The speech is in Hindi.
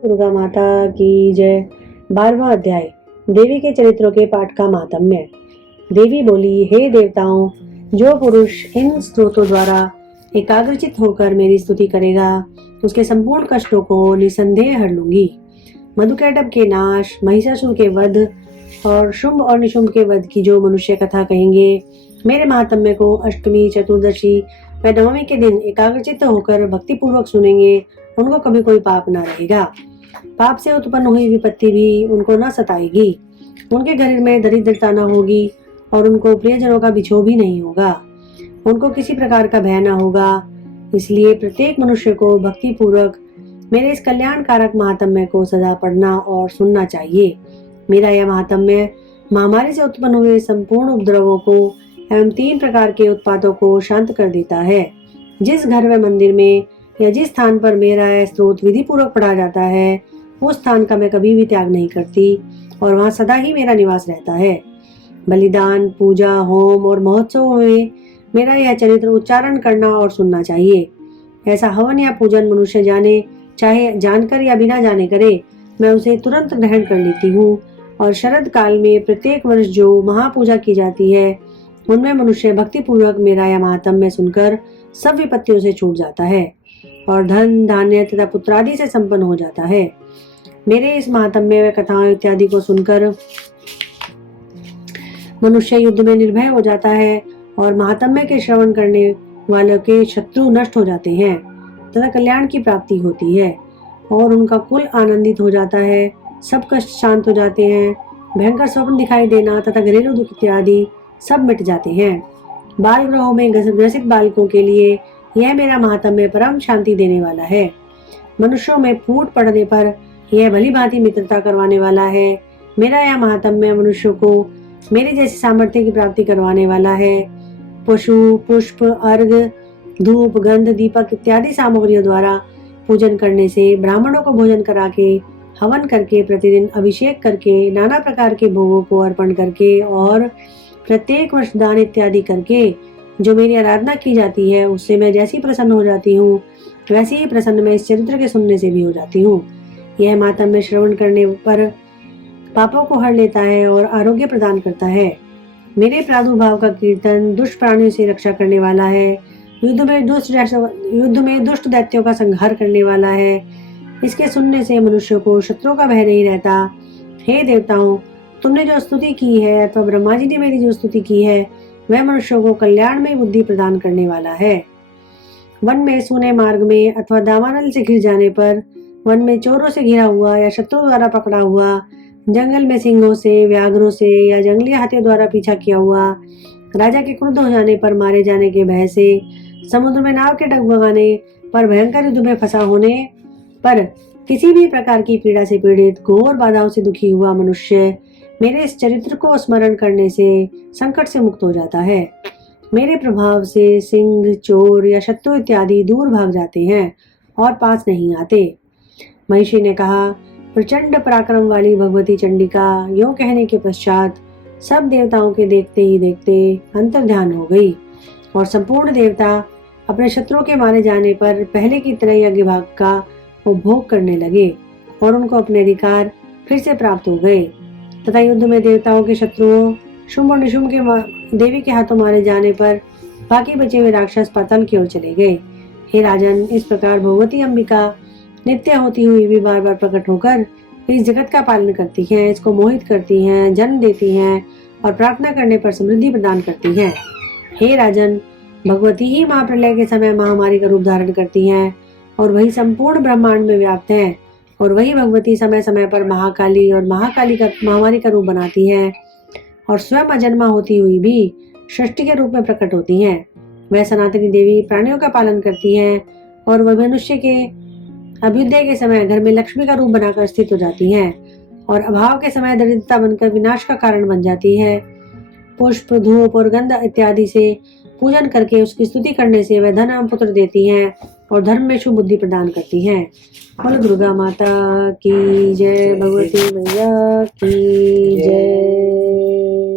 दुर्गा माता की जय। 12वां अध्याय, देवी के चरित्रों के पाठ का महात्म्य। देवी बोली, हे देवताओं, जो पुरुष इन स्तोत्रों द्वारा एकाग्रचित होकर मेरी स्तुति करेगा उसके संपूर्ण कष्टों को निसंदेह हर लूंगी। मधुकैटभ के नाश, महिषासुर के वध और शुंभ और निशुंभ के वध की जो मनुष्य कथा कहेंगे, मेरे महात्म्य को अष्टमी, चतुर्दशी व नवमी के दिन एकाग्रचित्त होकर भक्ति पूर्वक सुनेंगे, उनको कभी कोई पाप न रहेगा। पाप से उत्पन्न हुई विपत्ति भी उनको न सताएगी। उनके घर में दरिद्रता न होगी और उनको प्रियजनों का बिछोह भी नहीं होगा। उनको किसी प्रकार का भय न होगा। इसलिए प्रत्येक मनुष्य को भक्ति पूर्वक मेरे इस कल्याणकारक महात्म्य को सदा पढ़ना और सुनना चाहिए। मेरा यह महात्म्य महामारी से उत्पन्न हुए संपूर्ण उपद्रवों को एवं 3 प्रकार के उत्पातों को शांत कर देता है। जिस घर व मंदिर में या जिस स्थान पर मेरा यह स्तोत्र विधि पूर्वक पढ़ा जाता है, उस स्थान का मैं कभी भी त्याग नहीं करती और वहाँ सदा ही मेरा निवास रहता है। बलिदान, पूजा, होम और महोत्सवों में मेरा यह चरित्र उच्चारण करना और सुनना चाहिए। ऐसा हवन या पूजन मनुष्य जाने, चाहे जानकर या बिना जाने करे, मैं उसे तुरंत ग्रहण कर लेती हूँ। और शरद काल में प्रत्येक वर्ष जो महापूजा की जाती है, उनमें मनुष्य भक्ति पूर्वक मेरा यह महात्म्य सुनकर सब विपत्तियों से छूट जाता है और धन, धान्य तथा पुत्रादि से संपन्न हो जाता है। मेरे इस महात्म्य व कथाओं इत्यादि को सुनकर मनुष्य युद्ध में निर्भय हो जाता है और महात्म्य के श्रवण करने वालों के शत्रु नष्ट हो जाते हैं तथा कल्याण की प्राप्ति होती है और उनका कुल आनंदित हो जाता है। सब कष्ट शांत हो जाते हैं। भयंकर स्वप्न दिखाई देना तथा घरेलू दुख इत्यादि सब मिट जाते हैं। बाल ग्रहों में ग्रसित बालकों के लिए यह मेरा महात्म्य परम शांति देने वाला है। मनुष्यों में फूट पड़ने पर यह भली भांति मित्रता करवाने वाला है। मेरा यह महात्म्य मनुष्यों को मेरे जैसे सामर्थ्य की प्राप्ति करवाने वाला है। पशु, पुष्प, अर्घ, धूप, गंध, दीपक इत्यादि सामग्रियों द्वारा पूजन करने से, ब्राह्मणों को भोजन करा के, हवन करके, प्रतिदिन अभिषेक करके, नाना प्रकार के भोगों को अर्पण करके और प्रत्येक वर्ष दान इत्यादि करके जो मेरी आराधना की जाती है, उससे मैं जैसी प्रसन्न हो जाती हूँ, वैसे ही प्रसन्न मैं इस चरित्र के सुनने से भी हो जाती हूँ। यह महात्म्य श्रवण करने पर पापों को हर लेता है और आरोग्य प्रदान करता है। मेरे प्रादुर्भाव का कीर्तन दुष्ट प्राणियों से रक्षा करने वाला है। युद्ध में दुष्ट दैत्यों का संहार करने वाला है। इसके सुनने से मनुष्य को शत्रुओं का भय नहीं रहता। हे देवताओं, तुमने जो स्तुति की है अथवा ब्रह्मा जी ने मेरी जो स्तुति की है, वह मनुष्यों को कल्याण में बुद्धि प्रदान करने वाला है। वन में, सूने मार्ग में अथवा दावानल से घिर जाने पर, वन में चोरों से घिरा हुआ या शत्रु द्वारा पकड़ा हुआ, जंगल में सिंहों से, व्याघ्रों से या जंगली हाथियों द्वारा पीछा किया हुआ, राजा के क्रुद्ध हो जाने पर मारे जाने के भय से, समुद्र में नाव के डगमगाने पर, भयंकर युद्ध में फंसा होने पर, किसी भी प्रकार की पीड़ा से पीड़ित, घोर बाधाओं से दुखी हुआ मनुष्य मेरे इस चरित्र को स्मरण करने से संकट से मुक्त हो जाता है। मेरे प्रभाव से सिंह, चोर या शत्रु इत्यादि दूर भाग जाते हैं और पास नहीं आते। महिषी ने कहा, प्रचंड पराक्रम वाली भगवती चंडिका यों कहने के पश्चात सब देवताओं के देखते ही देखते अंतर्ध्यान हो गई और संपूर्ण देवता अपने शत्रुओं के मारे जाने पर पहले की तरह यज्ञ भाग का उपभोग करने लगे और उनको अपने अधिकार फिर से प्राप्त हो गए तथा युद्ध में देवताओं के शत्रुओं शुंभ और निशुंभ के देवी के हाथों मारे जाने पर बाकी बचे हुए राक्षस पाताल की ओर चले गए। हे राजन, इस प्रकार भगवती अंबिका नित्य होती हुई भी बार बार प्रकट होकर इस जगत का पालन करती हैं, इसको मोहित करती हैं, जन्म देती हैं और प्रार्थना करने पर समृद्धि प्रदान करती हैं। हे राजन, भगवती ही महाप्रलय के समय महामारी का रूप धारण करती हैं और वही संपूर्ण ब्रह्मांड में व्याप्त है और वही भगवती समय समय पर महाकाली और महामारी का रूप बनाती है और स्वयं अजन्मा होती हुई भी सृष्टि के रूप में प्रकट होती हैं। वह सनातनी देवी प्राणियों का पालन करती हैं और वह मनुष्य के अभ्युदय के समय घर में लक्ष्मी का रूप बनाकर स्थित हो जाती हैं और अभाव के समय दरिद्रता बनकर विनाश का कारण बन जाती है। पुष्प, धूप और गंध इत्यादि से पूजन करके उसकी स्तुति करने से वह धन एवं पुत्र देती हैं और धर्म में शुभ बुद्धि प्रदान करती हैं। बोलो दुर्गा माता की जय, भगवती मैया की जय।